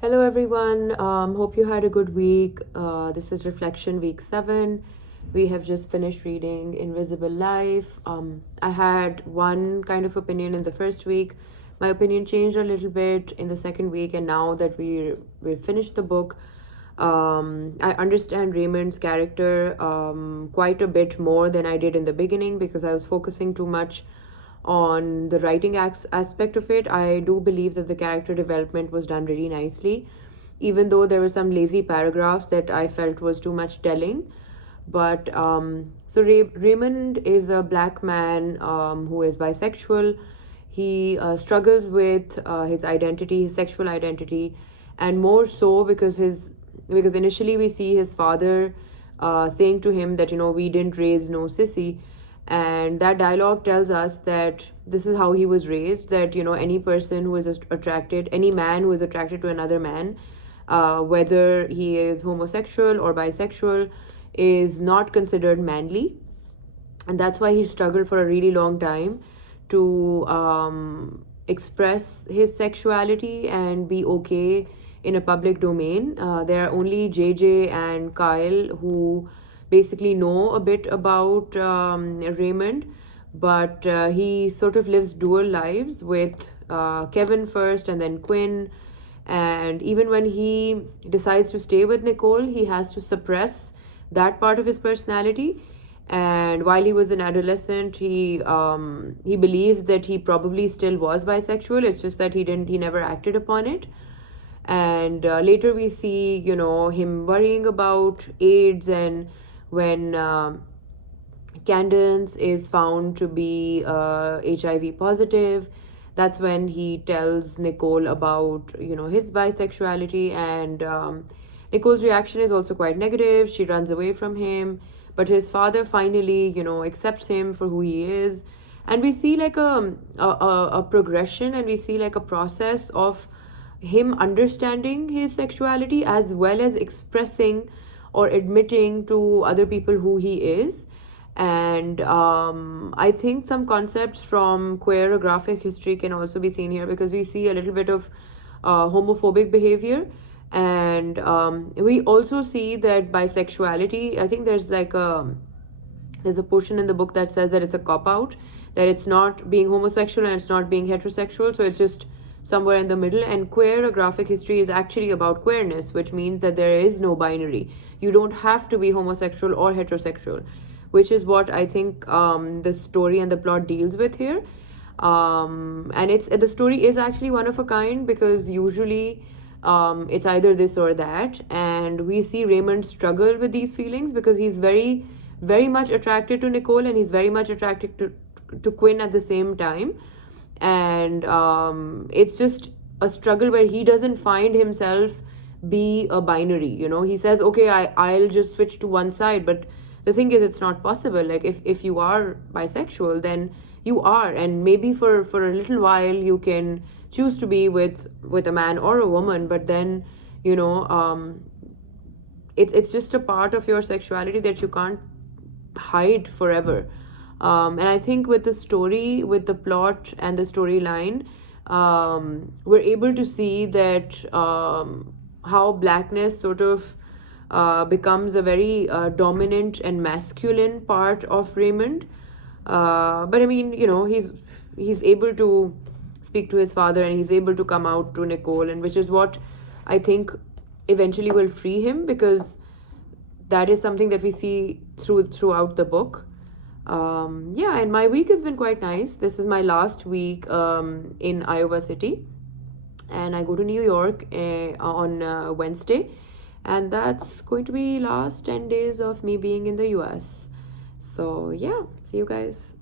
Hello, everyone. Hope you had a good week. This is Reflection Week 7. We have just finished reading Invisible Life. I had one kind of opinion in the first week. My opinion changed a little bit in the second week, and now that we finished the book, I understand Raymond's character quite a bit more than I did in the beginning because I was focusing too much on the writing aspect of it. I do believe that the character development was done really nicely, even though there were some lazy paragraphs that I felt was too much telling. But Raymond is a black man who is bisexual. He struggles with his identity, his sexual identity, and more so because initially we see his father saying to him that we didn't raise no sissy, and that dialogue tells us that this is how he was raised, that any person who is attracted, any man who is attracted to another man, whether he is homosexual or bisexual, is not considered manly. And that's why he struggled for a really long time to express his sexuality and be okay in a public domain. There are only JJ and Kyle who basically know a bit about Raymond, but he sort of lives dual lives with Kevin first and then Quinn. And even when he decides to stay with Nicole, he has to suppress that part of his personality. And while he was an adolescent, he believes that he probably still was bisexual. It's just that he never acted upon it. And later we see him worrying about AIDS, and when Candence is found to be HIV positive, that's when he tells Nicole about his bisexuality. And Nicole's reaction is also quite negative. She runs away from him, but his father finally accepts him for who he is. And we see like a progression, and we see like a process of him understanding his sexuality as well as expressing or admitting to other people who he is. And I think some concepts from queerographic history can also be seen here, because we see a little bit of homophobic behavior. And we also see that bisexuality, I think there's a portion in the book that says that it's a cop-out, that it's not being homosexual and it's not being heterosexual, so it's just somewhere in the middle. And queerographic history is actually about queerness, which means that there is no binary. You don't have to be homosexual or heterosexual, which is what I think the story and the plot deals with here. And the story is actually one of a kind, because usually it's either this or that. And we see Raymond struggle with these feelings because he's very, very much attracted to Nicole, and he's very much attracted to Quinn at the same time. And it's just a struggle where he doesn't find himself be a binary. He says, okay, I'll just switch to one side, but the thing is, it's not possible. Like, if you are bisexual, then you are, and maybe for a little while you can choose to be with a man or a woman, but then it's just a part of your sexuality that you can't hide forever. And I think with the story, with the plot and the storyline, we're able to see that how blackness sort of becomes a very dominant and masculine part of Raymond. But I mean, he's able to speak to his father, and he's able to come out to Nicole, and which is what I think eventually will free him, because that is something that we see throughout the book. And my week has been quite nice. This is my last week in Iowa City, and I go to New York on Wednesday, and that's going to be last 10 days of me being in the US. So yeah, see you guys.